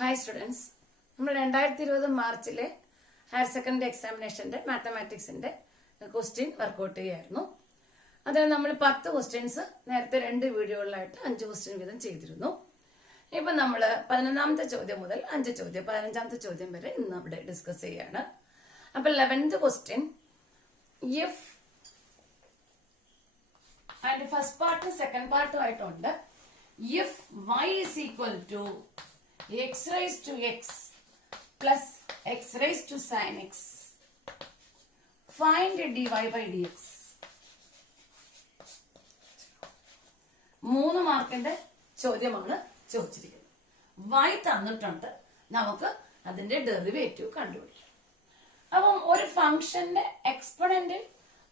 Hi students, നമ്മൾ 2020 മാർച്ചിലെ higher secondary എക്സാമിനേഷന്റെ മാത്തമാറ്റിക്സിന്റെ question workout ചെയ്യായിരുന്നു. അതിൽ നമ്മൾ 10 ക്വസ്റ്റ്യൻസ് നേരത്തെ 2 വീഡിയോകളിലായിട്ട് 5 ക്വസ്റ്റ്യൻ വീതം ചെയ്തിരുന്നു. ഇപ്പൊ നമ്മൾ 11ാമത്തെ ചോദ്യം മുതൽ 5 ചോദ്യം 15ാമത്തെ ചോദ്യം വരെ ഇന്ന് അവിടെ ഡിസ്കസ് ചെയ്യാണ്. അപ്പൊ 11th question, if and first part second part ആയിട്ടുണ്ട്. If y is equal to x raised to x plus x raised to sin x, find dy by dx. 3 മാർക്കിന്റെ ചോദ്യമാണ് ചോദിച്ചിരിക്കുന്നത്. y തന്നിട്ടുണ്ട്, നമുക്ക് അതിന്റെ ഡെറിവേറ്റീവ് കണ്ടുപിടിക്കാം. അപ്പം ഒരു ഫംഗ്ഷന്റെ എക്സ്പോണന്റിൽ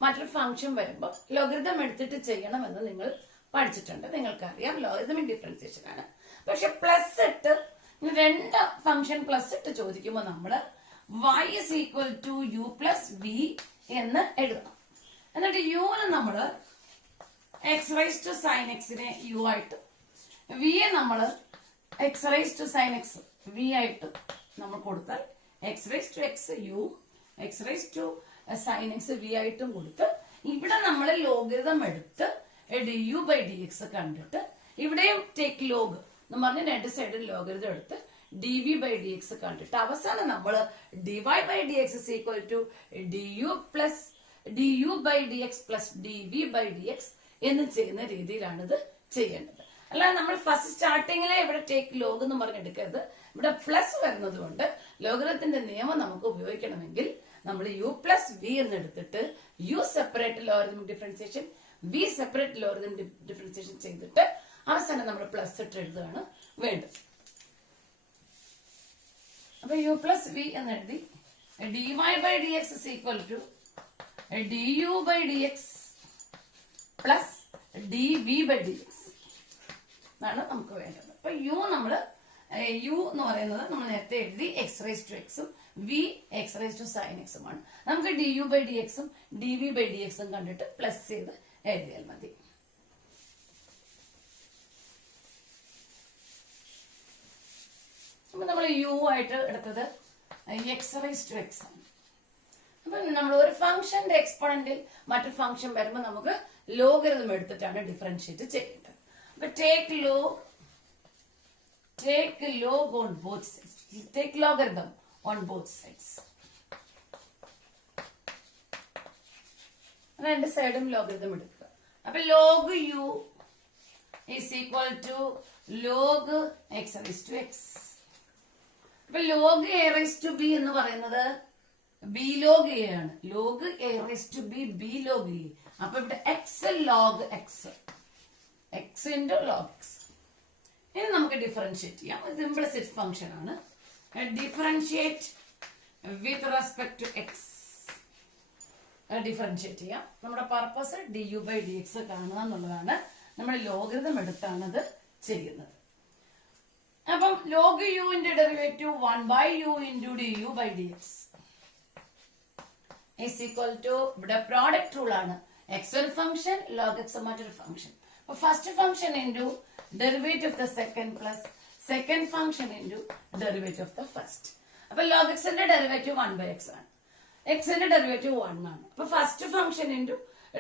മറ്റൊരു ഫംഗ്ഷൻ വരുമ്പോൾ ലോഗരിതം എടുത്തിട്ട് ചെയ്യണമെന്ന് നിങ്ങൾ പഠിച്ചിട്ടുണ്ട്, നിങ്ങൾക്കറിയാം. ലോഗരിതമിക് ഡിഫറൻസിയേഷൻ ആണ്. പക്ഷെ പ്ലസ് ഇട്ട് 2 ഫംഗ്ഷൻ പ്ലസ് ഇട്ട് ചോദിക്കുമ്പോൾ നമ്മൾ y is equal to u plus v എന്ന് എഴുതണം. എന്നിട്ട് യുവിന് നമ്മൾ എക്സ് റൈസ് ടു സൈൻ എക്സിനെ യു ആയിട്ട്, വിയെ നമ്മൾ x raise to sin x v ആയിട്ട് നമ്മൾ കൊടുത്താൽ x raise to x u, x raise to sin x v ആയിട്ടും കൊടുത്ത് ഇവിടെ നമ്മൾ ലോഗരിതം എടുത്ത് d u by d x കണ്ടിട്ട് ഇവിടെയും ടേക്ക് ലോഗ് എന്ന് പറഞ്ഞ് 2 സൈഡിൽ ലോഗരിതം എടുത്ത് d v by d x കണ്ടിട്ട് അവസാനം നമ്മൾ d y by d x is equal to d u by d x plus d v by d x എന്ന് ചെയ്യുന്ന രീതിയിലാണ് ഇത് ചെയ്യേണ്ടത്. അല്ലാതെ നമ്മൾ ഫസ്റ്റ് സ്റ്റാർട്ടിങ്ങിലെ ഇവിടെ ടേക്ക് ലോഗ് എന്ന് പറഞ്ഞെടുക്കരുത്. ഇവിടെ പ്ലസ് വരുന്നത് കൊണ്ട് ലോഗരിതത്തിന്റെ നിയമം നമുക്ക് ഉപയോഗിക്കണമെങ്കിൽ നമ്മൾ യു പ്ലസ് വി എന്ന് എടുത്തിട്ട് u separate logarithmic differentiation, v separate logarithmic differentiation ചെയ്തിട്ട് അവസാനം നമ്മൾ പ്ലസ് ഇട്ട് എഴുതുകയാണ് വേണ്ടത്. അപ്പൊ യു പ്ലസ് വി എന്ന് എഴുതി d y by d x is equal to d u by d x plus d v by d x എന്നാണ് നമുക്ക് വേണ്ടത്. അപ്പൊ യു എന്ന് പറയുന്നത് നമ്മൾ നേരത്തെ എഴുതി എക്സ് റൈസ് ടു എക്സും v x raise to sine എക്സും ആണ്. നമുക്ക് ഡി യു ബൈ ഡി എക്സും ഡി വി ബൈ ഡി എക്സും കണ്ടിട്ട് പ്ലസ് ചെയ്ത് എഴുതിയാൽ മതി. അപ്പൊ നമ്മൾ യു ആയിട്ട് എടുത്തത് എക്സ് റൈസ് ടു എക്സ് ആണ്. അപ്പൊ നമ്മൾ ഒരു ഫംഗ്ഷന്റെ എക്സ്പോണന്റിൽ മറ്റൊരു ഫംഗ്ഷൻ വരുമ്പോൾ നമുക്ക് ലോഗരിതം എടുത്തിട്ടാണ് ഡിഫറൻഷിയേറ്റ് ചെയ്യേണ്ടത്. അപ്പൊ take log on both sides. Take logarithm on both sides. രണ്ട് സൈഡും ലോഗരിതം എടുക്കുക. അപ്പൊ log u is equal to log x raised to x. അപ്പൊ log a raised to b എന്ന് പറയുന്നത് b log a ആണ്. log a raised to b, b log a. അപ്പൊ ഇവിടെ x log x, x into log x. ഇനി നമുക്ക് differentiate ചെയ്യാം. ഇത് ഇംപ്ലിസിറ്റ് ഫംഗ്ഷൻ ആണ്. Differentiate with respect to x. Differentiate ചെയ്യാം. നമ്മുടെ purpose d u by d x കാണുക എന്നുള്ളതാണ്. നമ്മൾ ലോഗരിതം എടുത്താണ് ഇത് ചെയ്യുന്നത്. അപ്പം ലോഗ് യുവിന്റെ derivative 1 by u into d u by d x is equal to, ഇവിടെ പ്രോഡക്റ്റ് റൂൾ ആണ്. എക്സ് ഒരു ഫംഗ്ഷൻ, ലോഗ് എക്സ് മറ്റൊരു ഫംഗ്ഷൻ. അപ്പൊ first function into derivative of the second plus second function into derivative of the first. അപ്പൊ log എക്സിന്റെ derivative 1 by x ആണ്, എക്സിന്റെ derivative 1 ആണ്. അപ്പൊ first function into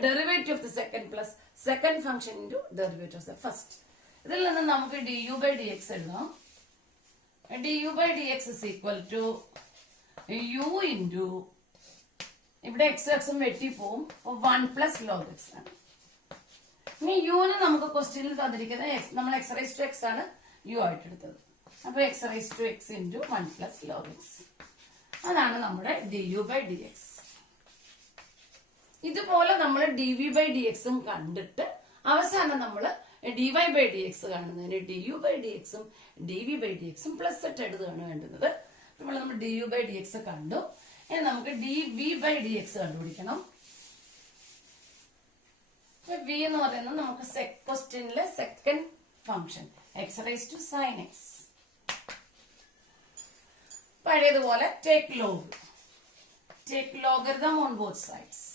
derivative of the second plus second function into derivative of the first. ഇതിൽ നിന്ന് നമുക്ക് d u by d x എഴുതാം. D u by d x is equal to u into, ഇവിടെ x എക്സും വെട്ടി പോവും, 1 plus log X ആണ്. ഇനി യുവിന് നമുക്ക് ക്വസ്റ്റ്യനിൽ തന്നിരിക്കുന്നത് നമ്മൾ എക്സ് റൈസ് ടു എക്സ് ആണ് യു ആയിട്ട് എടുത്തത്. അപ്പൊ x raise to x into 1 plus log x, അതാണ് നമ്മുടെ d u by d x. ഇതുപോലെ നമ്മൾ ഡി വി ബൈ ഡി എക്സും കണ്ടിട്ട് അവസാനം നമ്മൾ d y by d x കാണുന്നതിന് ഡി യു ബൈ ഡി എക്സും ഡി വി ബൈ ഡി എക്സും പ്ലസ് ഇട്ട് എഴുതുകയാണ് വേണ്ടുന്നത്. നമ്മൾ d u by d x കണ്ടു. ഇനി നമുക്ക് d v by d x കണ്ടുപിടിക്കണം. വി എന്ന് പറയുന്നത് നമുക്ക് ക്വസ്റ്റ്യനിലെ second function x raise to sin x. പഴയതുപോലെ take logarithm on both sides.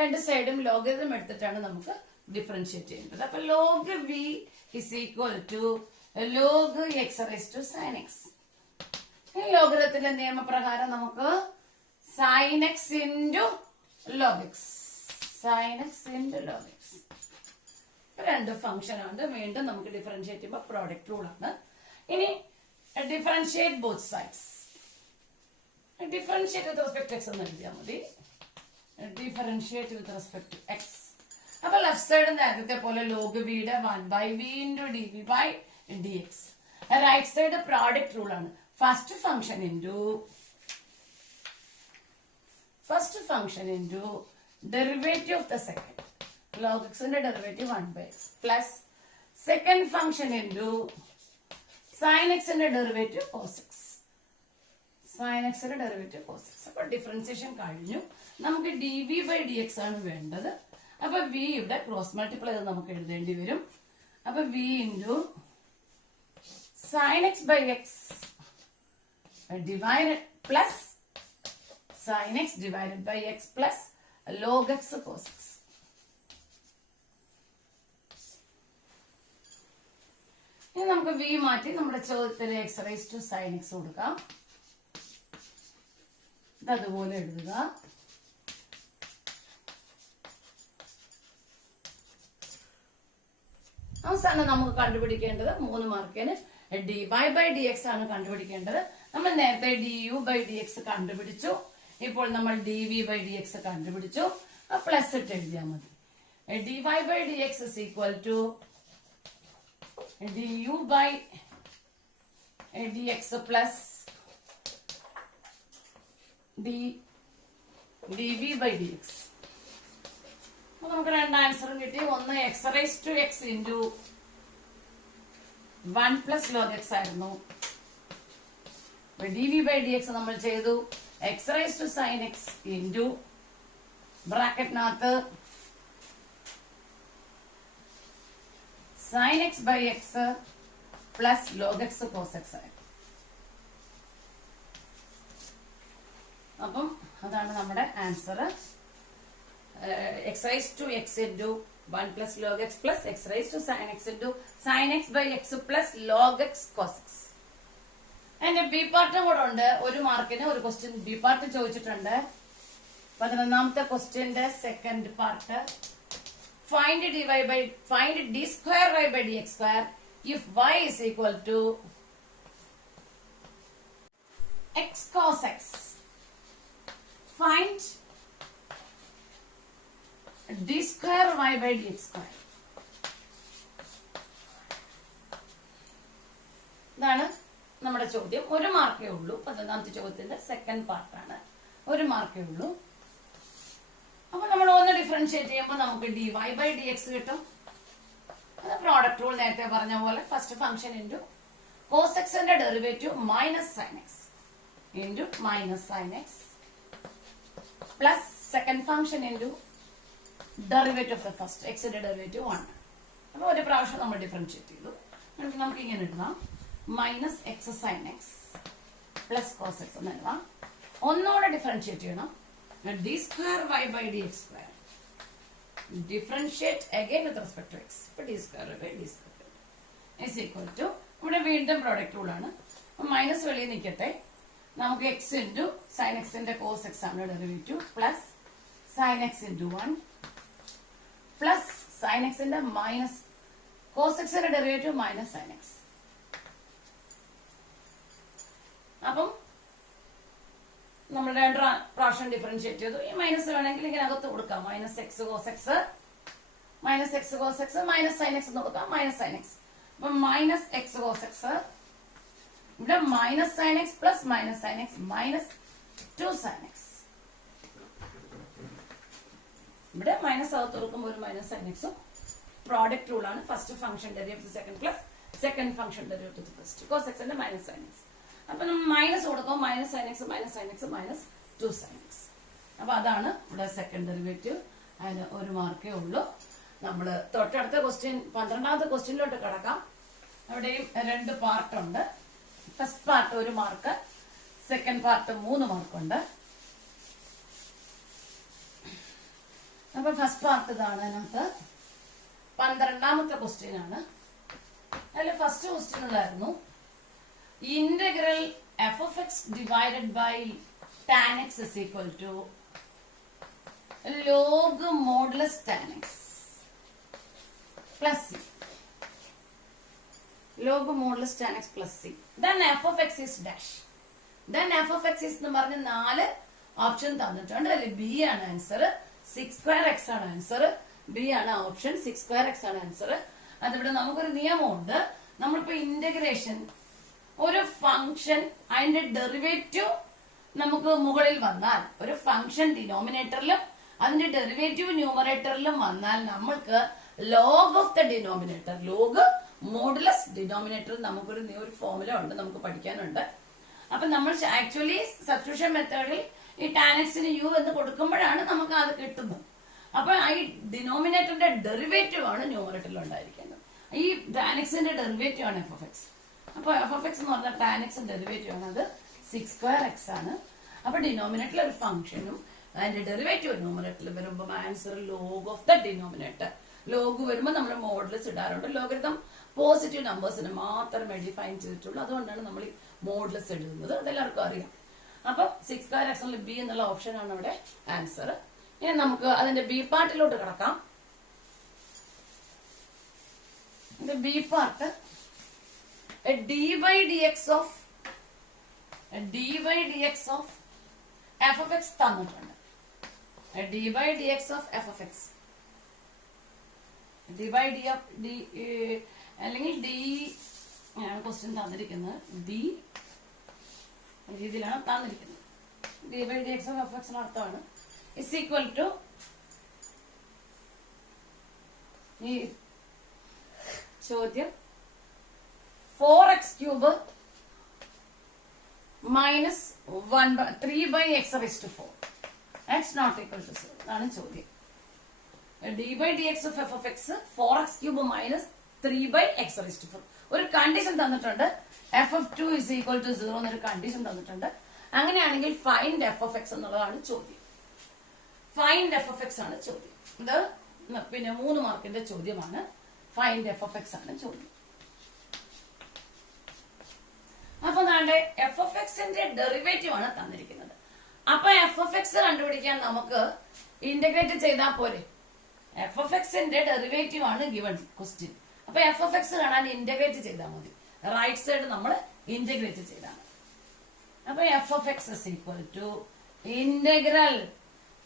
രണ്ട് സൈഡും ലോഗരിതം എടുത്തിട്ടാണ് നമുക്ക് ഡിഫറൻഷിയേറ്റ് ചെയ്യേണ്ടത്. അപ്പൊ log v is equal to log x raise to sin x. ഈ ലോഗരിതത്തിന്റെ നിയമപ്രകാരം നമുക്ക് sin x into log x, sign x into log x രണ്ട് ഫംഗ്ഷൻ ആണ്. വീണ്ടും നമുക്ക് ഡിഫറൻഷിയേറ്റ് ചെയ്യുമ്പോൾ പ്രോഡക്റ്റ് റൂൾ ആണ്. ഇനി differentiate both sides. Differentiate with respect x എന്ന് എഴുതിയാൽ മതി. Differentiate with respect to x. അപ്പൊ ലെഫ്റ്റ് സൈഡ് നേരത്തെ പോലെ ലോഗ് വിയുടെ 1/v into d v by d x. Right side product rule ആണ്. First function into derivative of the second, log x ന്റെ derivative 1/x plus second function into sin x ന്റെ derivative cos x, sin x ന്റെ derivative cos x. അപ്പൊ differentiation കഴിഞ്ഞു. നമുക്ക് d v by d x ആണ് വേണ്ടത്. അപ്പൊ V ഇവിടെ ക്രോസ് മൾട്ടിപ്ലൈ ചെയ്ത് നമുക്ക് എഴുതേണ്ടി വരും. അപ്പൊ v into sin x by x divide plus sin x divided by x plus log x cos x. ഇനി നമുക്ക് വി മാറ്റി നമ്മുടെ ചോദ്യത്തിലെ x raise to sin x കൊടുക്കാം. ഇതതുപോലെ എഴുതുക. അവസാനം നമുക്ക് കണ്ടുപിടിക്കേണ്ടത് 3 മാർക്കിന് d y by d x ആണ് കണ്ടുപിടിക്കേണ്ടത്. നമ്മൾ നേരത്തെ d u by d x കണ്ടുപിടിച്ചു. ഇപ്പോൾ നമ്മൾ d v by d x കണ്ടുപിടിച്ചു. പ്ലസ് ഇട്ട് എഴുതിയാൽ മതി. D y by d x is equal to du by dx plus dv by dx. അപ്പൊ നമുക്ക് രണ്ട് ആൻസറും കിട്ടി. ഒന്ന് x raise to x into 1 plus log x ആയിരുന്നു. D v by d x നമ്മൾ ചെയ്തു x raise to sin x into ബ്രാക്കറ്റിനകത്ത് sin x by x plus log x cos x ആയി. അപ്പം അതാണ് നമ്മുടെ answer. X raise to x into 1 plus log x plus x raise to sin x into sin x by x plus log x cos x. അതിന്റെ B പാർട്ടും കൂടെ ഉണ്ട്. 1 മാർക്കിന് ഒരു ക്വസ്റ്റ്യൻ ബി പാർട്ട് ചോദിച്ചിട്ടുണ്ട്. 11ാമത്തെ ക്വസ്റ്റ്യന്റെ second part find d square y by dx square if y is equal to x cos x. Find d square y by dx square. ഇതാണ് നമ്മുടെ ചോദ്യം. 1 മാർക്കേ ഉള്ളൂ. 11ാമത്തെ ചോദ്യത്തിന്റെ സെക്കൻഡ് പാർട്ടാണ്. 1 മാർക്കേ ഉള്ളൂ. അപ്പൊ നമ്മൾ ഒന്ന് ഡിഫറൻഷിയേറ്റ് ചെയ്യുമ്പോൾ നമുക്ക് d y by d x കിട്ടും. അത് പ്രോഡക്റ്റ് റൂൾ നേരത്തെ പറഞ്ഞ പോലെ ഫസ്റ്റ് ഫംഗ്ഷൻ ഇൻറ്റു കോസ് എക്സിന്റെ derivative minus sine x into minus sine x plus second function into derivative of the first എക്സിന്റെ ഡെറിവേറ്റീവ് 1. അപ്പൊ ഒരു പ്രാവശ്യം നമ്മൾ ഡിഫറൻഷിയേറ്റ് ചെയ്തു. നമുക്ക് ഇങ്ങനെ എഴുതാം minus x sign x plus cos x എന്ന് എഴുതാം. ഒന്നുകൂടെ ഡിഫറൻഷിയേറ്റ് ചെയ്യണം. d square y by dx square. Differentiate again with respect to x. d square y by d square is equal to ഇവിടെ വീണ്ടും പ്രോഡക്റ്റ് റൂൾ ആണ്. Minus വെളിയിൽ നിൽക്കട്ടെ. നമുക്ക് എക്സ് ഇൻറ്റു സൈൻ എക്സിന്റെ കോസ് എക്സ് ആണ് derivative plus sin x into 1 plus sine എക്സിന്റെ minus cos എക്സിന്റെ ഡെറിവേറ്റീവ് മൈനസ് സൈൻ എക്സ്. അപ്പം നമ്മൾ 2 പ്രാവശ്യം ഡിഫറൻഷിയേറ്റ് ചെയ്തു. ഈ മൈനസ് വേണമെങ്കിൽ ഇങ്ങനെ അകത്ത് കൊടുക്കാം. Minus x cos x minus x cos x minus sine x എന്ന് കൊടുക്കാം. Minus sine x. അപ്പൊ മൈനസ് എക്സ് കോസ് എക്സ് ഇവിടെ minus sine x plus minus sine x minus 2 sine x. ഇവിടെ മൈനസ് അകത്ത് കൊടുക്കുമ്പോൾ ഒരു മൈനസ് സൈൻ എക്സും. Product rule ആണ്. First function derivative second plus second function derivative first cos എക്സിന്റെ minus sine x. അപ്പൊ നമ്മൾ മൈനസ് കൊടുക്കും. Minus sine x minus sine x minus 2 sine x. അപ്പൊ അതാണ് ഇവിടെ സെക്കൻഡ് ഡെറിവേറ്റീവ്. അതിന് 1 മാർക്കേ ഉള്ളൂ. നമ്മൾ തൊട്ടടുത്ത ക്വസ്റ്റ്യൻ 12ാമത്തെ ക്വസ്റ്റ്യനിലോട്ട് കിടക്കാം. അവിടെയും 2 പാർട്ടുണ്ട്. First part 1 mark, second part 3 മാർക്കുണ്ട്. അപ്പൊ ഫസ്റ്റ് പാർട്ട് ഇതാണ്. അതിനകത്ത് 12ാമത്തെ ക്വസ്റ്റ്യൻ ആണ്. അതിൽ ഫസ്റ്റ് ക്വസ്റ്റ്യൻ ഇതായിരുന്നു, integral f of x divided by tan x is equal to log modulus tan x plus c. Log modulus tan x plus c. Then f of x is dash. Then f of x is എന്ന് പറഞ്ഞ് 4 option തന്നിട്ടുണ്ട്. അതിൽ B ആണ് answer, 6² ആണ് answer. B ആണ് option, 6² ആണ് answer. അതിവിടെ നമുക്കൊരു നിയമമുണ്ട്. നമ്മളിപ്പോ ഇന്റഗ്രേഷൻ ഒരു ഫംഗ്ഷൻ അതിന്റെ ഡെറിവേറ്റീവ് നമുക്ക് മുകളിൽ വന്നാൽ, ഒരു ഫംഗ്ഷൻ ഡിനോമിനേറ്ററിലും അതിന്റെ ഡെറിവേറ്റീവ് ന്യൂമറേറ്ററിലും വന്നാൽ നമ്മൾക്ക് log of the denominator, log modulus denominator നമുക്കൊരു ഫോർമുല ഉണ്ട്, നമുക്ക് പഠിക്കാനുണ്ട്. അപ്പൊ നമ്മൾ ആക്ച്വലി സബ്സ്റ്റിറ്റ്യൂഷൻ മെത്തേഡിൽ ഈ ടാൻ എക്സിന് യു എന്ന് കൊടുക്കുമ്പോഴാണ് നമുക്ക് അത് കിട്ടുന്നത്. അപ്പൊ ഈ ഡിനോമിനേറ്ററിന്റെ ഡെറിവേറ്റീവ് ആണ് ന്യൂമറേറ്ററിൽ ഉണ്ടായിരിക്കുന്നത്. ഈ ടാൻ എക്സിന്റെ ഡെറിവേറ്റീവ് ആണ് എഫ് ഓഫ് എക്സ്. അപ്പൊ എഫ് ഓഫ് എക്സ് എന്ന് പറഞ്ഞാൽ ടാൻ എക്സ് ഡെറിവേറ്റീവ് ആണ്, അത് 6² ആണ്. അപ്പൊ ഡിനോമിനേറ്ററിൽ ഒരു ഫംഗ്ഷനും അതിന്റെ ഡെറിവേറ്റീവ് ന്യൂമറേറ്ററിൽ വരുമ്പോൾ answer log of the denominator. Log വരുമ്പോൾ നമ്മൾ മോഡുലസ് ഇടാറുണ്ട്. ലോഗരിതം പോസിറ്റീവ് നമ്പേഴ്സിന് മാത്രമേ ഡിഫൈൻ ചെയ്തിട്ടുള്ളൂ. അതുകൊണ്ടാണ് നമ്മൾ ഈ മോഡുലസ് എഴുതുന്നത്. അതെല്ലാവർക്കും അറിയാം. അപ്പൊ 6² ബി എന്നുള്ള ഓപ്ഷൻ ആണ് അവിടെ ആൻസർ. ഇനി നമുക്ക് അതിന്റെ ബി പാർട്ടിലോട്ട് കിടക്കാം. B part d by d x of f of x തന്നിട്ടുണ്ട്. D by d x of f of x, d by d of d അല്ലെങ്കിൽ ഡി ക്വസ്റ്റ്യൻ തന്നിരിക്കുന്നത് ഡി രീതിയിലാണ് തന്നിരിക്കുന്നത്. D by d x of f എക്സിന് അർത്ഥമാണ് is equal to ഈ ചോദ്യം 4x³ minus 3/x⁴. X not equal to 0 ആണ് ചോദ്യം. d by dx of f of x 4x³ minus 3/x⁴. ഒരു കണ്ടീഷൻ തന്നിട്ടുണ്ട്. f of 2 is equal to 0 എന്നൊരു condition തന്നിട്ടുണ്ട്. അങ്ങനെയാണെങ്കിൽ ഫൈൻഡ് f of x എന്നുള്ളതാണ് ചോദ്യം. ഫൈൻഡ് f of x ആണ് ചോദ്യം. ഇത് പിന്നെ 3 മാർക്കിന്റെ ചോദ്യമാണ്. ഫൈൻഡ് f of x ആണ് ചോദ്യം. അപ്പൊ നാളെ എഫ് ഓഫ് എക്സിന്റെ ഡെറിവേറ്റീവ് ആണ് തന്നിരിക്കുന്നത്. അപ്പൊ എഫ് ഓഫ് എക്സ് കണ്ടുപിടിക്കാൻ നമുക്ക് ഇന്റഗ്രേറ്റ് ചെയ്താൽ പോരെ. എഫ് ഓഫ് എക്സിന്റെ ഡെറിവേറ്റീവ് ആണ് ഗിവൺ ക്വസ്റ്റ്യൻ. അപ്പൊ എഫ് ഓഫ് എക്സ് കാണാൻ ഇന്റഗ്രേറ്റ് ചെയ്താൽ മതി. റൈറ്റ് സൈഡ് നമ്മൾ ഇന്റഗ്രേറ്റ് ചെയ്താൽ മതി. അപ്പൊ f of x is equal to integral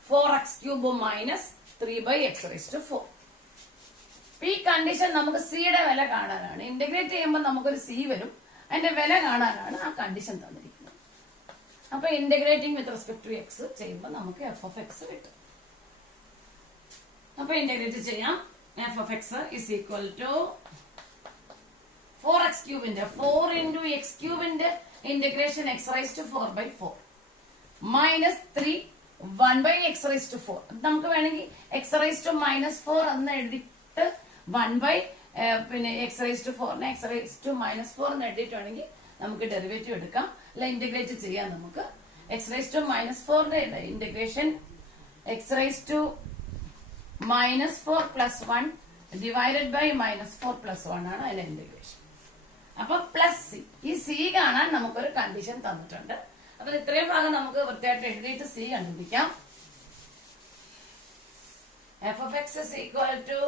4x³ minus 3/x⁴. ഈ കണ്ടീഷൻ നമുക്ക് സിയുടെ വില കാണാനാണ്. ഇന്റഗ്രേറ്റ് ചെയ്യുമ്പോൾ നമുക്കൊരു സി വരും. അതിന്റെ വില കാണാനാണ് ആ കണ്ടീഷൻ തന്നിരിക്കുന്നത്. അപ്പൊ integrating with respect to x ചെയ്യുമ്പോൾ നമുക്ക് എഫ് ഓഫ് എക്സ് കിട്ടും. അപ്പൊ ഇന്റഗ്രേറ്റ് ചെയ്യാം. F of x is equal to 4x³ 4 into x³ integration x⁴/4 minus 3 1/x⁴. നമുക്ക് വേണമെങ്കിൽ x⁻⁻4 എന്ന് എഴുതിയിട്ട് 1 പിന്നെ x⁴ x⁻⁻4 എന്ന് എഴുതിയിട്ടുണ്ടെങ്കിൽ നമുക്ക് ഡെറിവേറ്റീവ് എടുക്കാം. അല്ല ഇന്റഗ്രേറ്റ് ചെയ്യാം. നമുക്ക് x⁻⁻4 integration x⁻⁻4 + 1 divided by -4 + 1 ആണ് അതിന്റെ ഇന്റഗ്രേഷൻ. അപ്പൊ പ്ലസ് സി. ഈ സി കാണാൻ നമുക്കൊരു കണ്ടീഷൻ തന്നിട്ടുണ്ട്. അപ്പൊ ഇത്രയും ഭാഗം നമുക്ക് വൃത്തിയായിട്ട് എഴുതിയിട്ട് സി കണ്ടുപിടിക്കാം. F of x is equal to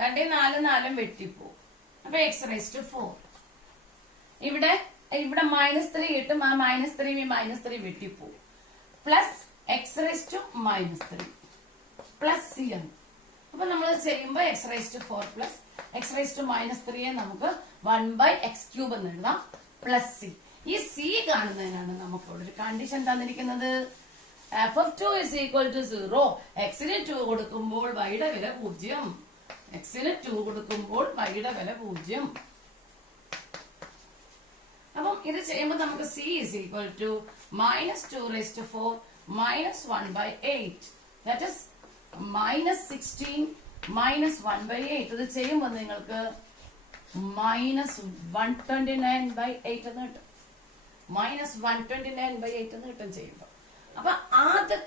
2 4 4 വെട്ടിപ്പോവും. അപ്പൊ x⁻⁴. ഇവിടെ -3 കിട്ടും. ആ -3 വെട്ടിപ്പോവും. പ്ലസ് x⁻³ പ്ലസ് സി ആണ്. അപ്പൊ നമ്മൾ ചെയ്യുമ്പോൾ x⁻⁴ പ്ലസ് x⁻³ നമുക്ക് 1/x³ എന്ന് എഴുതാം. Plus C. ഈ സി കാണുന്നതിനാണ് നമുക്ക് ഇവിടെ ഒരു കണ്ടീഷൻ തന്നിരിക്കുന്നത്. f of 2 is equal to 0. x-ന് 2 കൊടുക്കുമ്പോൾ y-യുടെ വില 0. x-ന് 2 കൊടുക്കുമ്പോൾ y-യുടെ വില 0. അപ്പം ഇത് ചെയ്യുമ്പോൾ നമുക്ക് c is equal to -2⁴ -1/8. That is -16 -1/8. ഇത് ചെയ്യുമ്പോൾ നിങ്ങൾക്ക് -129/8 എന്ന് കിട്ടും. -129/8 എന്ന് കിട്ടും ചെയ്യുമ്പോൾ. അപ്പൊ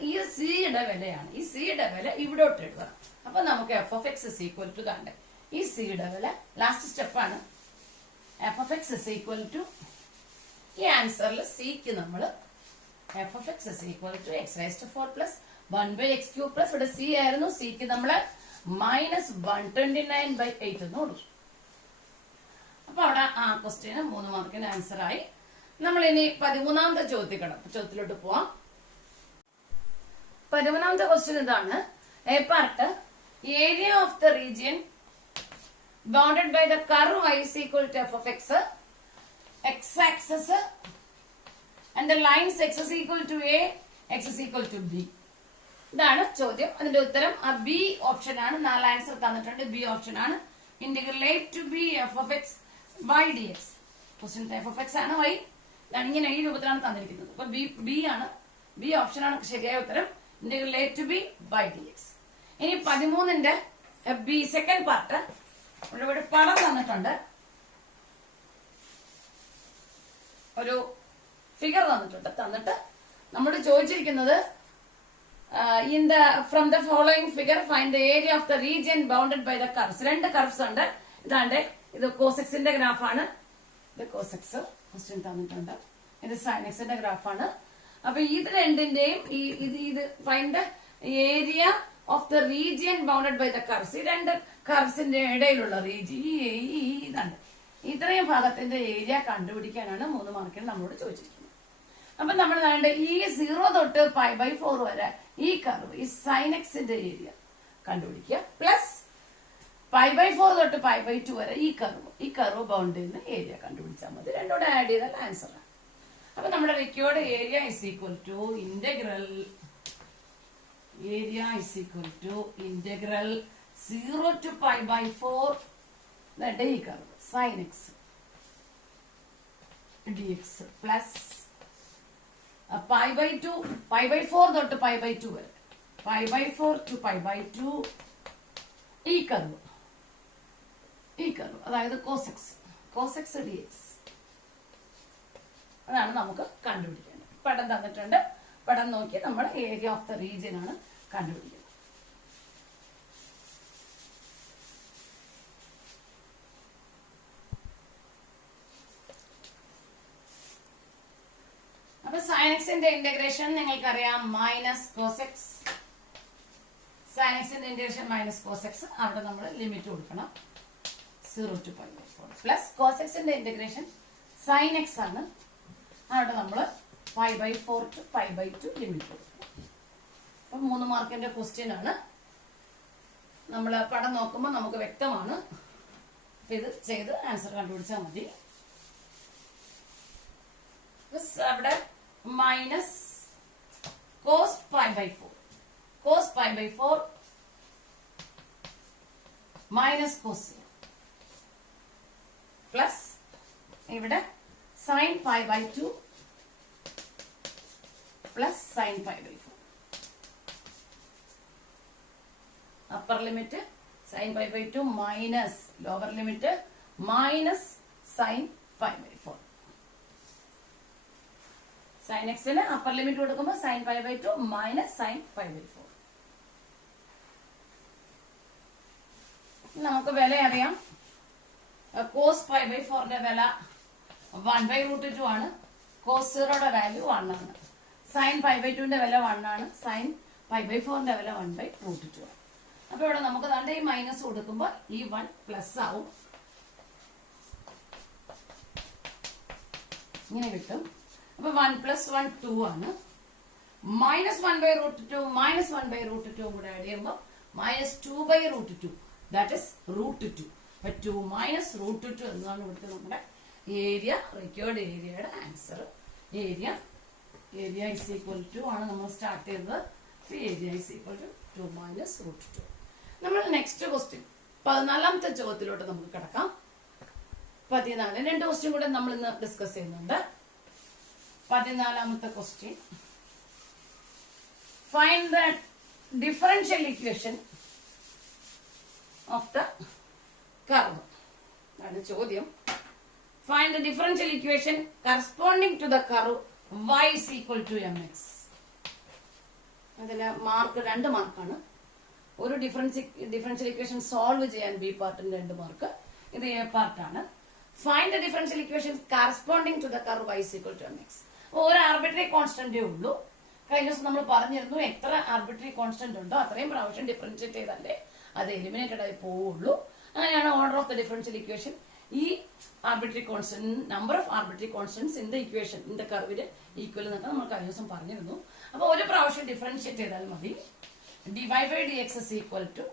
ഈ സിയുടെ വിലയാണ്, ഈ സിയുടെ വില ഇവിടോട്ട് എഴുതണം. അപ്പൊ നമുക്ക് f of x is equal to കണ്ട് ഈ സിയുടെ വില ലാസ്റ്റ് സ്റ്റെപ്പാണ്. F of x is equal to ഈ ആൻസറിൽ സിക്ക് നമ്മൾ f of x is equal to x raise to 4 plus 1/x³ plus ഇവിടെ സി ആയിരുന്നു, സിക്ക് നമ്മള് -129/8 എന്ന് കൊടുക്കും. അപ്പൊ അവിടെ ആ ക്വസ്റ്റ്യന് 3 മാർക്കിന് ആൻസർ ആയി. നമ്മൾ ഇനി 13ാമത്തെ ചോദ്യത്തിലോട്ട് പോവാം. 13ാമത്തെ ക്വസ്റ്റ്യൻ ഇതാണ്. A part area of the region bounded by the curve y is equal to f of x, x axis and the lines x is equal to a, x is equal to b. ഇതാണ് ചോദ്യം. അതിന്റെ ഉത്തരം ആ B option ആണ്. 4 answer തന്നിട്ടുണ്ട്. B option ആണ്. Integrate to b f of x by d x. Question f of x ആണ്, y ഇതാണ്, ഇങ്ങനെ ഈ രൂപത്തിലാണ് തന്നിരിക്കുന്നത്. അപ്പൊ ബി ആണ്, ബി ഓപ്ഷൻ ആണ് ശരിയായ ഉത്തരം. Integrate to b by d x. ഇനി 13ന്റെ ബി സെക്കൻഡ് പാർട്ട് ഇവിടെ പടം തന്നിട്ടുണ്ട്, ഒരു ഫിഗർ തന്നിട്ട് നമ്മൾ ചോദിച്ചിരിക്കുന്നത് from the following figure find the area of the region bounded by the curves. 2 curves ഉണ്ട്. ഇതാണ്ട് ഇത് കോസെക്സിന്റെ ഗ്രാഫാണ്. ഇത് കോസെക്സ് ക്വസ്റ്റ്യൻ തന്നിട്ടുണ്ട്. ഇത് സൈനക്സിന്റെ ഗ്രാഫാണ്. അപ്പൊ ഇത് രണ്ടിന്റെയും ഇത് find the area of the region bounded by the curves. ഈ 2 കർവ്സിന്റെ ഇടയിലുള്ള റീജിയൻ ഇതാണ്. ഇത്രയും ഭാഗത്തിന്റെ ഏരിയ കണ്ടുപിടിക്കാനാണ് 3 മാർക്കിന് നമ്മളോട് ചോദിച്ചിരിക്കുന്നത്. അപ്പൊ നമ്മൾ വേണ്ട ഈ 0 തൊട്ട് π/4 വരെ ഈ കർവ്, ഈ സൈനക്സിന്റെ ഏരിയ കണ്ടുപിടിക്കുക, പ്ലസ് π/4 തൊട്ട് π/2 വരെ ഈ കർവ് ബൗണ്ട് ചെയ്യുന്ന ഏരിയ കണ്ടുപിടിച്ചാൽ മതി. രണ്ടോടെ ആഡ് ചെയ്താൽ ആൻസർ ആണ്. അപ്പൊ നമ്മുടെ required area is equal to integral 0 to π/4 ഈ curve sin x dx plus π/4 തൊട്ട് π/2 വരെ, π/4 to π/2 ഈ കർവ് അതായത് കോസെക്സ് dx. അതാണ് നമുക്ക് കണ്ടുപിടിക്കേണ്ടത്. പടം തന്നിട്ടുണ്ട്. പടം നോക്കി നമ്മൾ ഏരിയ ഓഫ് ദ റീജിയൻ ആണ് കണ്ടുപിടിക്കുന്നത്. അപ്പൊ സൈനക്സിന്റെ ഇന്റഗ്രേഷൻ നിങ്ങൾക്കറിയാം, മൈനസ് കോസെക്സ്. സൈനക്സിന്റെ ഇന്റഗ്രേഷൻ മൈനസ് കോസെക്സ്. അവിടെ നമ്മൾ ലിമിറ്റ് കൊടുക്കണം 0 to π/4 പ്ലസ് കോസെക്സിന്റെ ഇന്റഗ്രേഷൻ സൈൻ എക്സ് ആണ്. അവിടെ നമ്മൾ π/4 to π/2 ലിമിറ്റ് കൊടുക്കണം. അപ്പൊ 3 മാർക്കിന്റെ ക്വസ്റ്റ്യൻ ആണ്. നമ്മൾ പടം നോക്കുമ്പോൾ നമുക്ക് വ്യക്തമാണ്. ഇത് ചെയ്ത് ആൻസർ കണ്ടുപിടിച്ചാൽ മതി. അവിടെ minus cos π/4 minus cos plus ഇവിടെ sin π/2 plus sin π/4. Upper limit sin π/2 minus lower limit minus sin π/4. Sin എക്സിന് അപ്പർ ലിമിറ്റ് കൊടുക്കുമ്പോൾ സൈൻ π/2 മൈനസ് സൈൻ π/4. നമുക്ക് വില അറിയാം. കോസ് π/4ന്റെ വില 1/√2 ആണ്. കോസ് 0യുടെ വാല്യൂ 1 ആണ്. സൈൻ π/2ന്റെ വില 1 ആണ്. സൈൻ π/4ന്റെ വില 1/√2 ആണ്. അപ്പൊ ഇവിടെ നമുക്ക് ദാണ്ട് ഈ മൈനസ് കൊടുക്കുമ്പോൾ ഈ 1 പ്ലസ് ആവും. ഇങ്ങനെ കിട്ടും. അപ്പൊ 1 + 1 2 ആണ്. മൈനസ് 1/√2 മൈനസ് 1/√2 കൂടെ ആഡ് ചെയ്യുമ്പോൾ മൈനസ് 2/√2 ദാറ്റ് ഇസ് √2. അപ്പൊ 2 മൈനസ് √2 എന്നാണ് ഇവിടുത്തെ നമ്മുടെ ഏരിയ, റിക്വേർഡ് ഏരിയയുടെ answer. Area is equal to ആണ് നമ്മൾ സ്റ്റാർട്ട് ചെയ്തത്. Area is equal to 2 minus √2. നമ്മൾ നെക്സ്റ്റ് ക്വസ്റ്റ്യൻ 14ാമത്തെ ചോദ്യത്തിലോട്ട് നമുക്ക് കിടക്കാം. 14 2 ക്വസ്റ്റ്യൻ കൂടെ നമ്മൾ ഇന്ന് ഡിസ്കസ് ചെയ്യുന്നുണ്ട്. 14ാമത്തെ question, find the differential equation of the curve. അതാണ് ചോദ്യം. Find the differential equation corresponding to the curve y is equal to mx. അതിന് മാർക്ക് 2 മാർക്കാണ്. ഒരു ഡിഫറൻഷ്യൽ ഇക്വേഷൻ സോൾവ് ചെയ്യാൻ ബി പാർട്ടിന് 2 മാർക്ക്. ഇത് എ പാർട്ടാണ്. Find the differential equation corresponding to the curve y equal to mx. ഒരു arbitrary കോൺസ്റ്റന്റേ ഉള്ളൂ. കഴിഞ്ഞ ദിവസം നമ്മൾ പറഞ്ഞിരുന്നു എത്ര ആർബിട്രറി കോൺസ്റ്റന്റ് ഉണ്ടോ അത്രയും പ്രാവശ്യം ഡിഫറൻഷിയേറ്റ് ചെയ്താലേ അത് എലിമിനേറ്റഡ് ആയി പോവുള്ളൂ. അങ്ങനെയാണ് order of the differential equation. ഈ arbitrary constant number of arbitrary constants in the equation in the കർവില് ഈക്വൽ എന്നൊക്കെ നമ്മൾ കഴിഞ്ഞ ദിവസം പറഞ്ഞിരുന്നു. അപ്പൊ ഒരു പ്രാവശ്യം ഡിഫറൻഷിയേറ്റ് ചെയ്താൽ മതി. dy by dx is equal to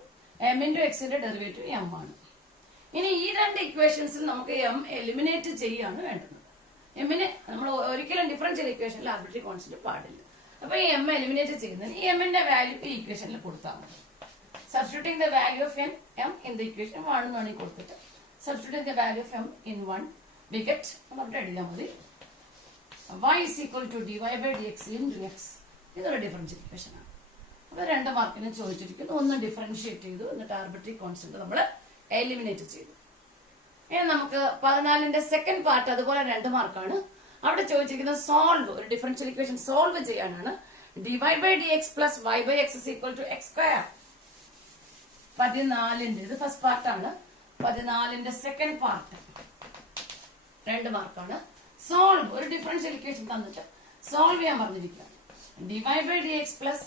m into x ന്റെ ഡെറിവേറ്റീവ് m ആണ്. ഇനി ഈ 2 ഇക്വേഷൻസിൽ നമുക്ക് m എലിമിനേറ്റ് ചെയ്യാണ് വേണ്ടത്. എമ്മിന് നമ്മൾ ഒരിക്കലും ഡിഫറൻഷ്യൽ ഇക്വേഷനിൽ ആർബിട്രറി കോൺസ്റ്റന്റ് പാടില്ല. അപ്പൊ ഈ m എലിമിനേറ്റ് ചെയ്യുന്നതിന് ഈ m ന്റെ വാല്യൂ ഈ ഇക്വേഷനിൽ കൊടുത്താൽ മതി. Substituting the value of m in the equation 1 എന്നാണ് കൊടുത്തിട്ട് substituting the value of m in 1 we get നമ്മുടെ എഴുതിയാൽ മതി y is equal to dy by dx into x. ഇതൊരു ഡിഫറൻഷ്യൽ ഇക്വേഷൻ ആണ്. അപ്പൊ 2 മാർക്കിന് ചോദിച്ചിരിക്കുന്നു. ഒന്ന് ഡിഫറൻഷിയേറ്റ് ചെയ്തു, എന്നിട്ട് ആർബിട്രറി കോൺസ്റ്റന്റ് നമ്മൾ എലിമിനേറ്റ് ചെയ്തു. ഇനി നമുക്ക് 14ന്റെ സെക്കൻഡ് പാർട്ട് അതുപോലെ 2 മാർക്കാണ്. അവിടെ ചോദിച്ചിരിക്കുന്നത് സോൾവ്, ഒരു ഡിഫറൻഷ്യൽ ഇക്വേഷൻ സോൾവ് ചെയ്യാനാണ്. dy by dx plus y by x is equal to x square. 14ന്റെ ഇത് ഫസ്റ്റ് പാർട്ടാണ്. 14ന്റെ സെക്കൻഡ് പാർട്ട് 2 മാർക്കാണ്. സോൾവ്, ഒരു ഡിഫറൻഷ്യൽ ഇക്വേഷൻ തന്നിട്ട് സോൾവ് ചെയ്യാൻ പറഞ്ഞിരിക്കുകയാണ്. dy by dx plus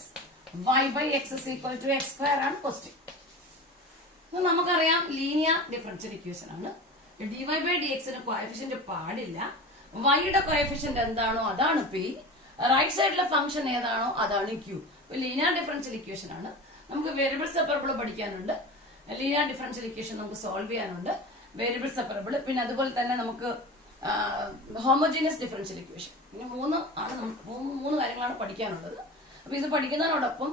y by x is equal to x square ആണ് question. നമുക്കറിയാം linear differential equation ആണ്. dy by dx ന് കോഎഫിഷ്യന്റ് പാടില്ല. y യുടെ കോഎഫിഷ്യന്റ് എന്താണോ അതാണ് p, റൈറ്റ് സൈഡിലെ ഫംഗ്ഷൻ ഏതാണോ അതാണ് q. ലീനിയർ ഡിഫറൻഷ്യൽ ഇക്വേഷൻ ആണ്. നമുക്ക് വേരിയബിൾ സെപ്പറബിൾ പഠിക്കാനുണ്ട്. ലീനിയർ ഡിഫറൻഷ്യൽ ഇക്വേഷൻ നമുക്ക് സോൾവ് ചെയ്യാനുണ്ട്. വേരിയബിൾ സെപ്പറബിൾ, പിന്നെ അതുപോലെ തന്നെ നമുക്ക് ഹോമോജീനിയസ് ഡിഫറൻഷ്യൽ ഇക്വേഷൻ. പിന്നെ 3 കാര്യങ്ങളാണ് പഠിക്കാനുള്ളത്. അപ്പൊ ഇത് പഠിക്കുന്നതിനോടൊപ്പം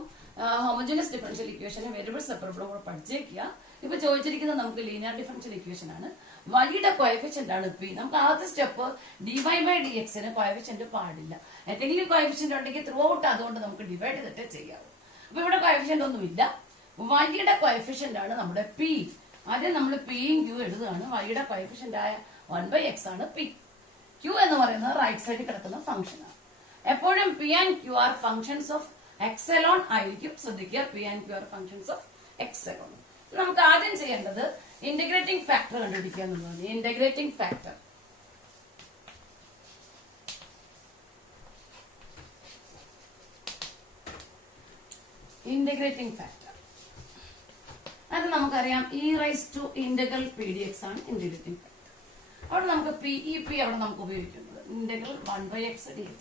ഹോമോജീനിയസ് ഡിഫറൻഷ്യൽ ഇക്വേഷനും വേരിയബിൾ സെപ്പറബിളും കൂടെ പഠിച്ചേക്കുക. ഇപ്പൊ ചോദിച്ചിരിക്കുന്നത് നമുക്ക് ലീനിയർ ഡിഫറൻഷ്യൽ ഇക്വേഷൻ ആണ്. വൈയുടെ കോഎഫിഷ്യന്റ് ആണ് പി. നമുക്ക് ആദ്യത്തെ സ്റ്റെപ്പ് dy by dx ന് കോഎഫിഷ്യന്റ് പാടില്ല. എന്തെങ്കിലും കോഎഫിഷ്യന്റ് ഉണ്ടെങ്കിൽ ത്രൂ ഔട്ട് അതുകൊണ്ട് നമുക്ക് ഡിവൈഡ് ചെയ്തിട്ടേ ചെയ്യാവൂ. അപ്പൊ ഇവിടെ കോഎഫിഷ്യന്റ് ഒന്നുമില്ല. വൈയുടെ കോഎഫിഷ്യന്റ് ആണ് നമ്മുടെ പി. ആദ്യം നമ്മൾ പിയും ക്യൂ എഴുതുകയാണ്. വൈയുടെ കോഎഫിഷ്യന്റ് ആയ 1/x ആണ് പി. ക്യൂ എന്ന് പറയുന്നത് റൈറ്റ് സൈഡിൽ കിടക്കുന്ന ഫംഗ്ഷൻ ആണ്. എപ്പോഴും p and q are functions of x alone ആയിരിക്കും. ശ്രദ്ധിക്കുക, p and q are functions of x alone. നമുക്ക് ആദ്യം ചെയ്യേണ്ടത് ഇന്റഗ്രേറ്റിംഗ് ഫാക്ടർ കണ്ടുപിടിക്കുക എന്നുള്ളതാണ്. ഇന്റഗ്രേറ്റിംഗ് ഫാക്ടർ അത് നമുക്കറിയാം e raise to integral p d x ആണ് ഇന്റഗ്രേറ്റിംഗ് ഫാക്ടർ. അവിടെ നമുക്ക് പി അവിടെ നമുക്ക് ഉപയോഗിക്കുന്നത് ഇന്റഗ്രൽ 1/x dx.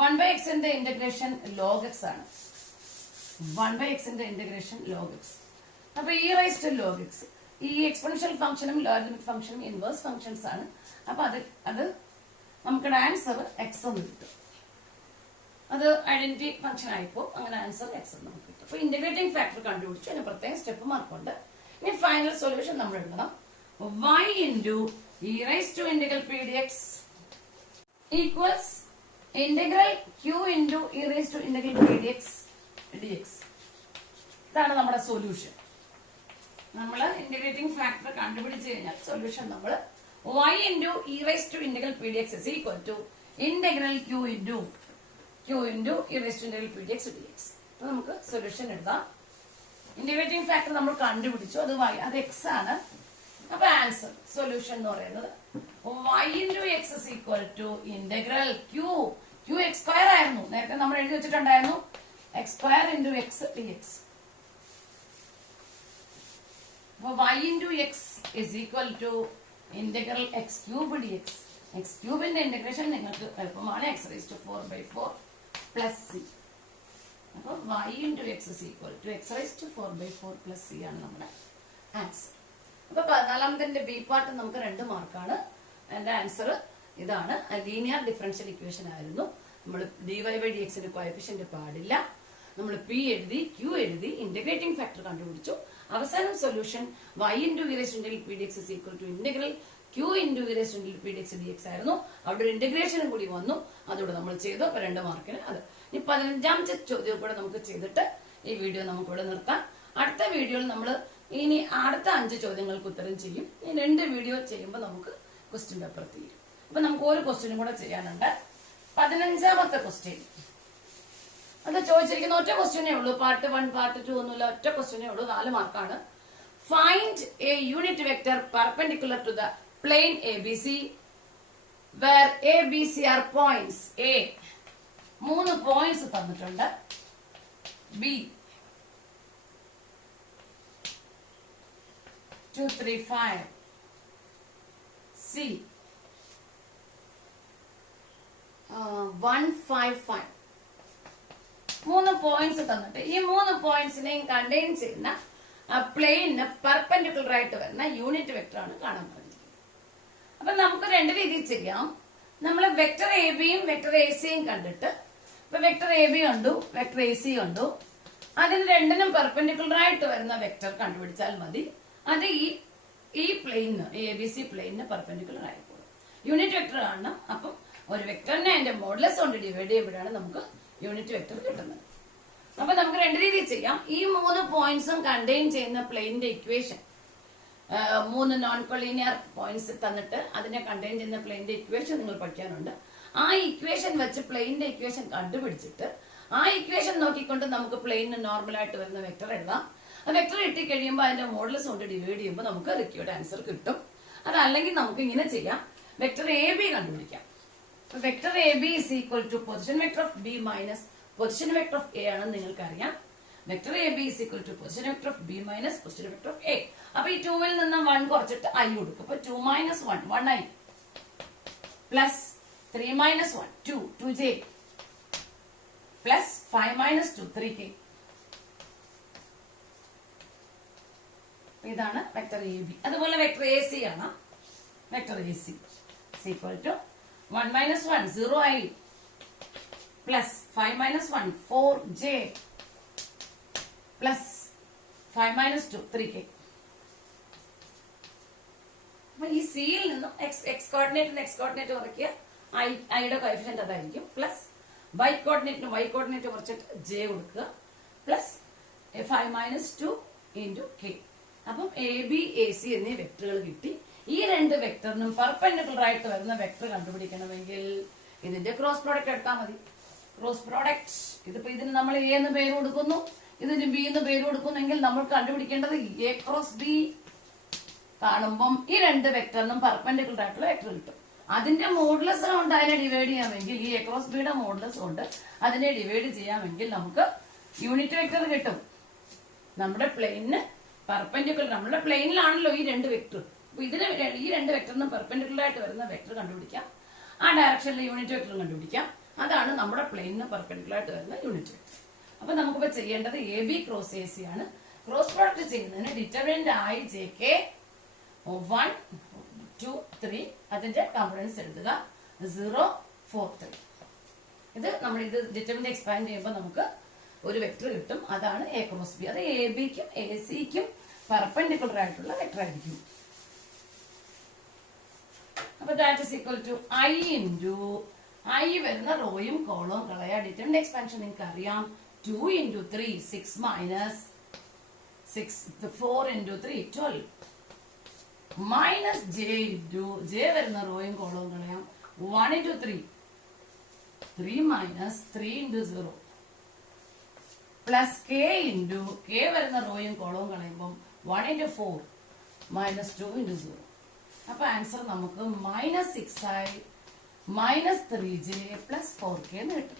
1/x ന്റെ ഇന്റഗ്രേഷൻ ലോഗ് എക്സ് ആണ്. 1/x ന്റെ ഇന്റഗ്രേഷൻ ലോഗ് എക്സ്. അപ്പൊ e raise to log x, ഈ എക്സ്പോണൻഷ്യൽ ഫംഗ്ഷനും ലോഗരിതമിക് ഫംഗ്ഷനും ഇൻവേഴ്സ് ഫംഗ്ഷൻസ് ആണ്. അപ്പൊ അത് നമുക്കിവിടെ ആൻസർ എക്സ് എന്ന് കിട്ടും. അത് ഐഡന്റിറ്റി ഫംഗ്ഷൻ ആയിപ്പോ അങ്ങനെ ആൻസർ എക്സ് എന്ന് നമുക്ക് കിട്ടും. അപ്പൊ ഇന്റഗ്രേറ്റിംഗ് ഫാക്ടർ കണ്ടുപിടിച്ചു. അതിന് പ്രത്യേക സ്റ്റെപ്പ് മാർക്കുണ്ട്. ഇനി ഫൈനൽ സൊല്യൂഷൻ നമ്മൾ എഴുതണം. y into e raised to integral p dx equals integral q into e raised to integral p dx. ഇതാണ് നമ്മുടെ സൊല്യൂഷൻ. നമ്മൾ ഇന്റഗ്രേറ്റിംഗ് ഫാക്ടർ കണ്ടുപിടിച്ചു കഴിഞ്ഞാൽ സൊല്യൂഷൻ നമ്മൾ y into e raised to integral p dx is equal to integral q into e raised to integral p dx dx. അപ്പൊ നമുക്ക് solution എഴുതാം. Integrating factor നമ്മൾ കണ്ടുപിടിച്ചു, അത് എക്സ് ആണ്. അപ്പൊ ആൻസർ സൊല്യൂഷൻ എന്ന് പറയുന്നത് y into x is equal to integral q x square ആയിരുന്നു. നേരത്തെ നമ്മൾ എഴുതി വെച്ചിട്ടുണ്ടായിരുന്നു x square into x dx. അപ്പൊ y into x is equal to integral x cube dx. x ക്യൂബിന്റെ ഇന്റഗ്രേഷൻ നിങ്ങൾക്ക് എളുപ്പമാണ്. x raised to 4/4 plus c. അപ്പൊ y into x is equal to x raised to 4/4 plus c ആണ് നമ്മുടെ answer. അപ്പൊ 14ന്റെ B part നമുക്ക് 2 മാർക്കാണ്. എന്റെ ആൻസർ ഇതാണ്. ലീനിയർ ഡിഫറൻഷ്യൽ ഇക്വേഷൻ ആയിരുന്നു. നമ്മൾ dy by dx ന് കോഎഫിഷ്യന്റ് പാടില്ല. നമ്മൾ പി എഴുതി, ക്യൂ എഴുതി, ഇന്റഗ്രേറ്റിംഗ് ഫാക്ടർ കണ്ടുപിടിച്ചു. അവസാനം solution y into e raised to integral p dx is equal to integral q into e raised to integral p dx dx ആയിരുന്നു. അവിടെ ഒരു ഇന്റഗ്രേഷനും കൂടി വന്നു, അതുകൂടെ നമ്മൾ ചെയ്തു. അപ്പൊ 2 മാർക്കിന് അത്. ഇനി 15ാമത്തെ ചോദ്യം കൂടെ നമുക്ക് ചെയ്തിട്ട് ഈ വീഡിയോ നമുക്കിവിടെ നിർത്താം. അടുത്ത വീഡിയോയിൽ നമ്മൾ ഇനി അടുത്ത 5 ചോദ്യങ്ങൾക്ക് ഉത്തരം ചെയ്യും. ഈ 2 വീഡിയോ ചെയ്യുമ്പോൾ നമുക്ക് ക്വസ്റ്റ്യൻ പേപ്പർ തീരും. അപ്പൊ നമുക്ക് ഒരു ക്വസ്റ്റ്യനും കൂടെ ചെയ്യാനുണ്ട്. 15ാമത്തെ ക്വസ്റ്റ്യൻ അത് ചോദിച്ചിരിക്കുന്ന ഒറ്റ ക്വസ്റ്റ്യനേ ഉള്ളൂ. പാർട്ട് 1 പാർട്ട് 2 ഒന്നുമില്ല, ഒറ്റ ക്വസ്റ്റ്യനേ ഉള്ളൂ. 4 മാർക്കാണ്. Find a unit vector perpendicular to the plane ABC where ABC are points. A 3 points തന്നിട്ടുണ്ട്. B 2 3 5. C 1 5 5. 3 പോയിന്റ്സ് തന്നിട്ട് ഈ 3 പോയിന്റ്സിനെയും കണ്ടെയ്ൻ ചെയ്യുന്ന പ്ലെയിന് പെർപെൻഡിക്കുലർ ആയിട്ട് വരുന്ന യൂണിറ്റ് വെക്ടർ ആണ് കാണാൻ പറഞ്ഞിരിക്കുന്നത്. അപ്പൊ നമുക്ക് 2 രീതിയിൽ ചെയ്യാം. നമ്മൾ വെക്ടർ എ ബിയും വെക്ടർ എ സിയും കണ്ടിട്ട്, ഇപ്പൊ വെക്ടർ എ ബി കണ്ടു, വെക്ടർ എ സി കണ്ടു, അതിന് രണ്ടിനും പെർപെൻഡിക്കുലർ ആയിട്ട് വരുന്ന വെക്ടർ കണ്ടുപിടിച്ചാൽ മതി. അത് ഈ പ്ലെയിന് എ ബി സി പ്ലെയിന് പെർപെൻഡിക്കുലർ ആയിക്കോളും. യൂണിറ്റ് വെക്ടർ കാണണം. അപ്പം ഒരു വെക്ടറിനെ അതിന്റെ മോഡുലസ് കൊണ്ട് ഡിവൈഡ് ചെയ്യുമ്പോഴാണ് നമുക്ക് യൂണിറ്റ് വെക്ടർ കിട്ടുന്നത്. അപ്പൊ നമുക്ക് 2 രീതിയിൽ ചെയ്യാം. ഈ 3 പോയിന്റ്സും കണ്ടെയ്ൻ ചെയ്യുന്ന പ്ലെയിനിന്റെ ഇക്വേഷൻ, 3 നോൺ കൊളീനിയർ പോയിന്റ്സ് തന്നിട്ട് അതിനെ കണ്ടെയ്ൻ ചെയ്യുന്ന പ്ലെയിനിന്റെ ഇക്വേഷൻ നിങ്ങൾ പഠിക്കാനുണ്ട്. ആ ഇക്വേഷൻ വെച്ച് പ്ലെയിനിന്റെ ഇക്വേഷൻ കണ്ടുപിടിച്ചിട്ട് ആ ഇക്വേഷൻ നോക്കിക്കൊണ്ട് നമുക്ക് പ്ലെയിന് നോർമൽ ആയിട്ട് വരുന്ന വെക്ടർ എഴുതാം. ആ വെക്ടർ കിട്ടി കഴിയുമ്പോൾ അതിന്റെ മോഡുലസ് കൊണ്ട് ഡിവൈഡ് ചെയ്യുമ്പോൾ നമുക്ക് റിക്വേർഡ് ആൻസർ കിട്ടും. അതല്ലെങ്കിൽ നമുക്ക് ഇങ്ങനെ ചെയ്യാം. വെക്ടർ എ ബി കണ്ടുപിടിക്കാം. Vector a b is equal to position vector of b minus position vector of a ആണെന്ന് നിങ്ങൾക്കറിയാം. Vector a b is equal to position vector of b minus position vector of a. അപ്പൊ ഈ 2ൽ നിന്ന് 1 കുറച്ചിട്ട് I കൊടുക്കും. അപ്പൊ 2 minus 1 1i plus 3 minus 1 2 2j plus 5 minus 2 3k. ഇതാണ് vector a b. അതുപോലെ വെക്ടർ എ സി ആണ്. Vector a c equal to 1 minus 1 0i plus 5 minus 1 4j plus 5 minus 2 3k. അപ്പൊ ഈ സിയിൽ നിന്നും എക്സ് കോർഡിനേറ്റ് കുറയ്ക്കുക, ഐയുടെ കോഎഫിഷ്യന്റ് അതായിരിക്കും. പ്ലസ് വൈ കോർഡിനേറ്റ് കുറച്ചിട്ട് ജെ കൊടുക്കുക പ്ലസ് 5 മൈനസ് 2 ഇൻറ്റു കെ. അപ്പം എ ബി എ സി എന്നീ വെക്ടറുകൾ കിട്ടി. ഈ 2 വെക്ടറിനും പെർപെൻഡിക്കുലർ ആയിട്ട് വരുന്ന വെക്ടർ കണ്ടുപിടിക്കണമെങ്കിൽ ഇതിന്റെ ക്രോസ് പ്രോഡക്റ്റ് എടുത്താൽ മതി. ക്രോസ് പ്രോഡക്റ്റ് ഇതിപ്പോ ഇതിന് നമ്മൾ എ എന്ന് പേര് കൊടുക്കുന്നു, ഇതിന് ബി എന്ന് പേര് കൊടുക്കുന്നെങ്കിൽ നമ്മൾ കണ്ടുപിടിക്കേണ്ടത് എ ക്രോസ് ബി കാണുമ്പം ഈ 2 വെക്ടറിനും പെർപെൻഡിക്കുലർ ആയിട്ടുള്ള വെക്ടർ കിട്ടും. അതിന്റെ മോഡുലസ് കൊണ്ട് അതിനെ ഡിവൈഡ് ചെയ്യാമെങ്കിൽ, ഈ എ ക്രോസ് ബിയുടെ മോഡുലസ് കൊണ്ട് അതിനെ ഡിവൈഡ് ചെയ്യാമെങ്കിൽ നമുക്ക് യൂണിറ്റ് വെക്ടർ കിട്ടും. നമ്മുടെ പ്ലെയിനിന് പെർപെൻഡിക്കുലർ, നമ്മുടെ പ്ലെയിനിലാണല്ലോ ഈ 2 വെക്ടർ. അപ്പൊ ഇതിന് ഈ 2 വെക്ടറിനും പെർപെൻഡിക്കുലർ ആയിട്ട് വരുന്ന വെക്ടർ കണ്ടുപിടിക്കാം. ആ ഡയറക്ഷനിൽ യൂണിറ്റ് വെക്ടർ കണ്ടുപിടിക്കാം. അതാണ് നമ്മുടെ പ്ലെയിനിന് പെർപെൻഡിക്കുലർ ആയിട്ട് വരുന്ന യൂണിറ്റ് വെക്ടർ. അപ്പൊ നമുക്കിപ്പോ ചെയ്യേണ്ടത് A B cross A c ആണ്. ക്രോസ് പ്രോഡക്റ്റ് ചെയ്യുന്നതിന് ഡിറ്റർമിനന്റ് ഐ ജെ കെ 1 2 3 അതിന്റെ കോമ്പണൻസ് എഴുതുക 0 4 3. ഇത് നമ്മൾ ഇത് ഡിറ്റർമിനന്റ് എക്സ്പാൻഡ് ചെയ്യുമ്പോൾ നമുക്ക് ഒരു വെക്ടർ കിട്ടും. അതാണ് എ ക്രോസ് ബി. അത് എ ബിക്കും എ സിക്കും പെർപെൻഡിക്കുലർ ആയിട്ടുള്ള വെക്ടർ ആയിരിക്കും. അപ്പൊ that is equal to i into i വരുന്ന റോയും കോളവും കളയാ. ഡിറ്റർമിനന്റ് എക്സ്പാൻഷൻ നിങ്ങൾക്ക് അറിയാം. 2 into 3 6 minus 6 4 into 3 12 minus j into j വരുന്ന റോയും കോളവും കളയാം. 1 into 3 3 minus 3 into 0 plus k into k വരുന്ന റോയും കോളവും കളയുമ്പോൾ 1 into 4 minus 2 into 0. അപ്പൊ ആൻസർ നമുക്ക് -6i minus 3j plus 4k എന്ന് കിട്ടും.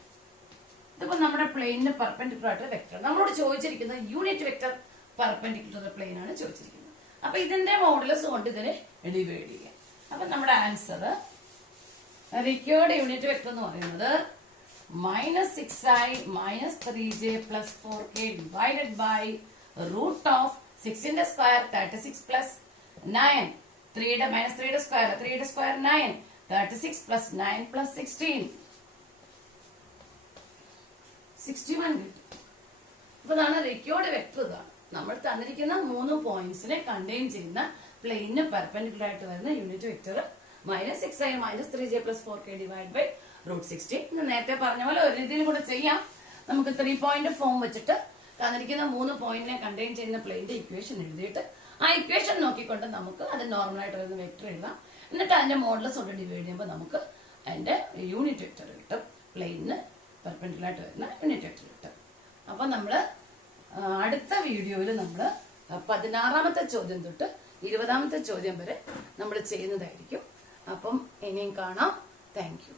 ഇതിപ്പോ നമ്മുടെ പ്ലെയിനിന് പെർപെൻഡിക്കുലർ ആയിട്ട് വെക്ടർ നമ്മളോട് ചോദിച്ചിരിക്കുന്നത് യൂണിറ്റ് വെക്ടർ പെർപെൻഡിക്കുലർ പ്ലെയിൻ ആണ് ചോദിച്ചിരിക്കുന്നത്. അപ്പൊ ഇതിന്റെ മോഡുലസ് കൊണ്ട് ഇതിനെ ഡിവൈഡ് ചെയ്യാം. അപ്പൊ നമ്മുടെ ആൻസർ റിക്വേർഡ് യൂണിറ്റ് വെക്ടർ എന്ന് പറയുന്നത് -6i minus 3j plus 4k divided by root of 6 ന്റെ സ്ക്വയർ 36 plus 9 3യുടെ minus 3യുടെ സ്ക്വയർ 9 36 plus 9 plus 16 61 കിട്ടും. അപ്പൊ ഇതാണ് റിക്വേർഡ് വെക്ടർ. ഇതാണ് നമ്മൾ തന്നിരിക്കുന്ന 3 പോയിന്റ്സിനെ കണ്ടെയ്ൻ ചെയ്യുന്ന പ്ലെയിന് പെർപെൻഡിക്കുലർ ആയിട്ട് വരുന്ന unit vector -6i minus 3j plus 4k divided by root 16. നേരത്തെ പറഞ്ഞ പോലെ ഒരു രീതിയിൽ കൂടെ ചെയ്യാം. നമുക്ക് 3 പോയിന്റ് ഫോം വെച്ചിട്ട് തന്നിരിക്കുന്ന 3 പോയിന്റിനെ കണ്ടെയ്ൻ ചെയ്യുന്ന പ്ലെയിന്റെ ഇക്വേഷൻ എഴുതിയിട്ട് ആ ഇക്വേഷൻ നോക്കിക്കൊണ്ട് നമുക്ക് അത് നോർമൽ ആയിട്ട് വരുന്ന വെക്ടർ എഴുതാം. എന്നിട്ട് അതിന്റെ മോഡുലസ് കൊണ്ട് ഡിവൈഡ് ചെയ്യുമ്പോൾ നമുക്ക് അതിന്റെ യൂണിറ്റ് വെക്ടർ കിട്ടും. പ്ലെയിന് പെർപെൻഡിക്കുലർ ആയിട്ട് വരുന്ന യൂണിറ്റ് വെക്ടർ കിട്ടും. അപ്പൊ നമ്മള് അടുത്ത വീഡിയോയിൽ നമ്മൾ 16ാമത്തെ ചോദ്യം തൊട്ട് 20ാമത്തെ ചോദ്യം വരെ നമ്മൾ ചെയ്യുന്നതായിരിക്കും. അപ്പം ഇനിയും കാണാം. Thank you.